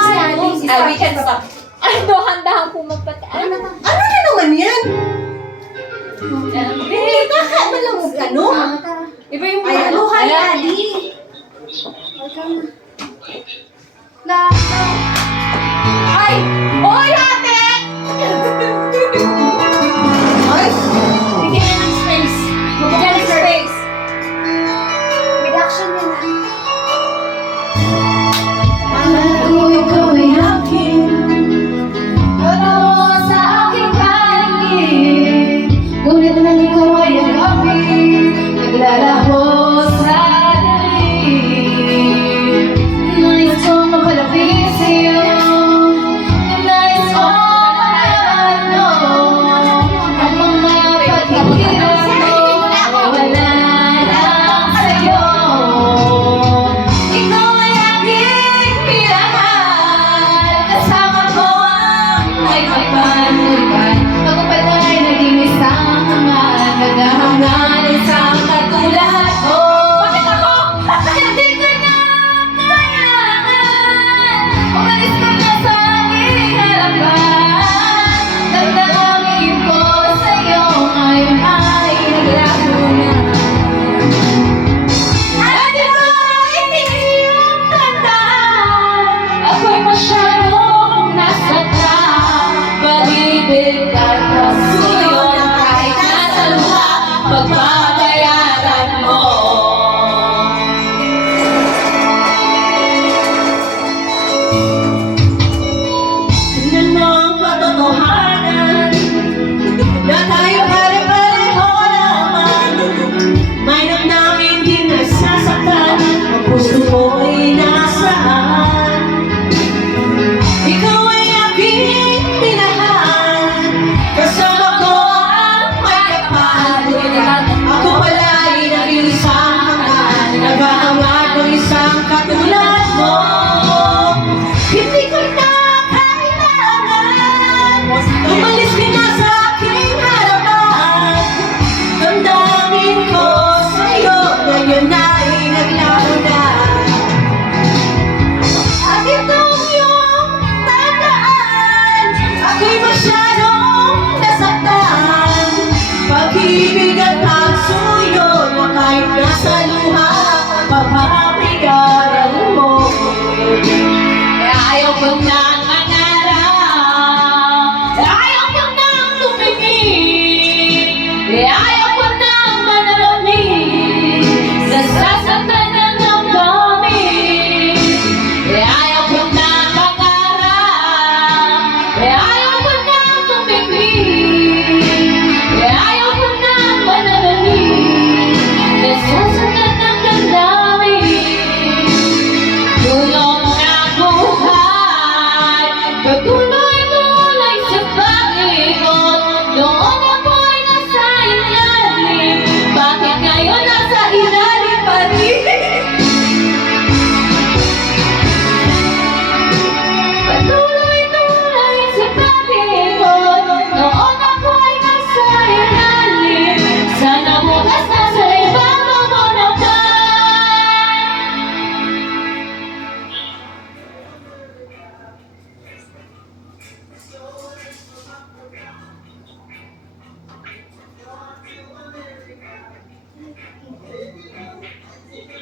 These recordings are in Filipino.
We can stop. Ay, dahan-dahan po magpatay. Ano na naman yan? Baka man lang ano? Iba yung Ay, ano, hi, Adi. Ay! Oy, ate! Ay, Bigyan na ng space. Bigyan ng space. Reduction yun ah. ikaw ay akin. Ano sa aking kaligid, ngunit nang ikaw ay agapin, naglalaho sa dilim. Nais kong mapalapit sa'yo, nais kong mapalaman mo ang mga pagkakirap ko, wala lang sa'yo. Ikaw ay aking minahal, kasama ko ang may kapalitan. Ako pa'y naging isang hangal, naghahangal isang katulad mo. Bakit ako? Hindi ko na kailangan, umalis ka na sa aking harapan. Damdamin ko sa'yo ngayon ay naglaho na. At ito hindi iyong tandaan, ako'y masyadong nasaktan. Pag-ibig at pagsuyo kahit nasa luha, pagbabayaran mo. Tingnan mo ang katotohanan na tayo pare-pareho lamang. May damdamin di nasasaktan, ang puso mo'y nasaan. Ikaw ay aking minahal, kasama ko ang may kapalitan. Ako pala'y naging isang hangal, naghahangat ng isang katulad mo. Hindi ko na kailangan, umalis ka na sa aking harapan. Damdamin ko sa'yo, ngayon ay naglaho na. At itong iyong tandaan, ako'y masyadong nasaktan. Pag-ibig at pagsuyo na kahit nasa luha, papapayaran mo. Kaya ayaw ko nang mangarap, ayaw ko nang tumingin, ayaw ko nang manalamin sa sasaktan ng damdamin. Ayaw ko nang mangarap, ayaw ko nang tumingin, ayaw ko nang manalamin sa sasaktan ng damdamin. Tulong na buhay, patuloy-tuloy sa pag-ikot. Noon ako'y nasa ilalim, bakit ngayon nasa ilalim pa rin? Patuloy-tuloy sa pag-ikot. Noon ako'y nasa ilalim, sana bukas nasa ibabaw mo na ba?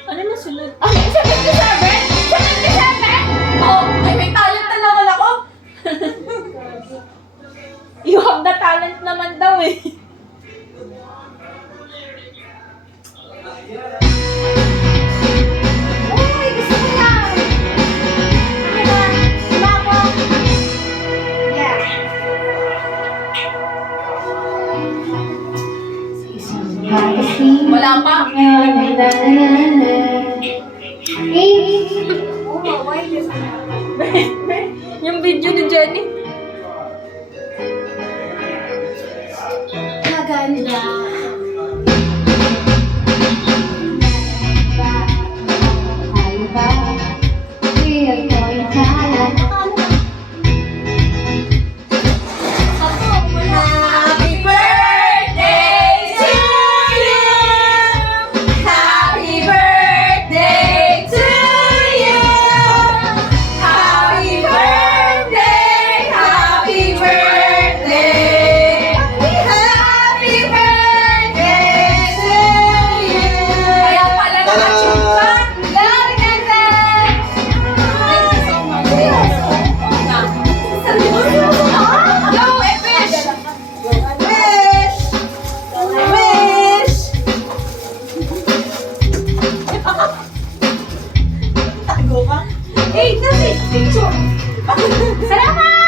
Ano na sunod? Ay, 77? 77? Oh, ay may talent na naman ako. You have the talent naman daw eh. Uy, gusto ko yan! Ano ba? Diba ako? Yeah. Wala pa. Yung video ni Jenny. Maganda. Ay ba? Di ako'y kaya. Happy birthday to you. Happy birthday to you. Happy birthday. Hey, kasi, picture. Salamat!